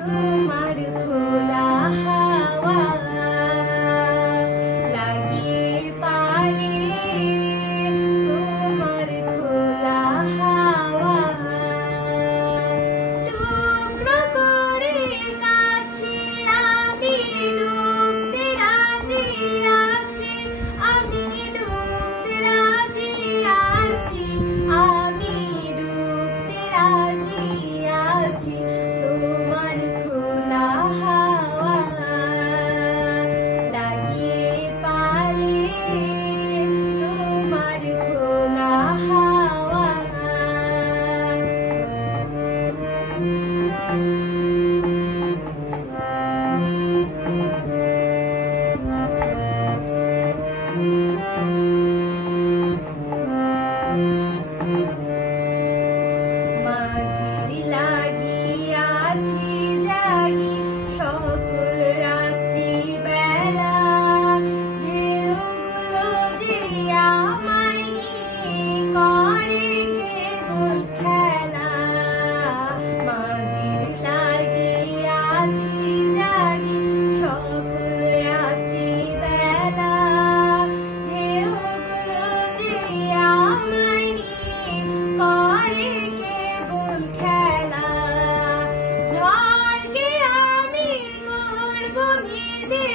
তোমার খোলা হাওয়া লাগিয়ে পালে তোমার খোলা হাওয়া টুকরো করে কাছে আমি ডুবতে রাজি আছি আমি ডুবতে রাজি আছি আমি ডুবতে রাজি আছি তোমার খোলা হাওয়া লাগিয়ে পালে তোমার খোলা হাওয়া মাঝির লাগিয়াছি জাগি সকল রাত্রি বেলা ঢেউগুলো যে আমায় নিয়ে করে কেবল খেলা মাঝির লাগিয়াছি জাগি সকল রাত্রি বেলা ঢেউগুলো যে আমায় নিয়ে করে কেবল খেলা ঝড়কে আমি করব ভিদে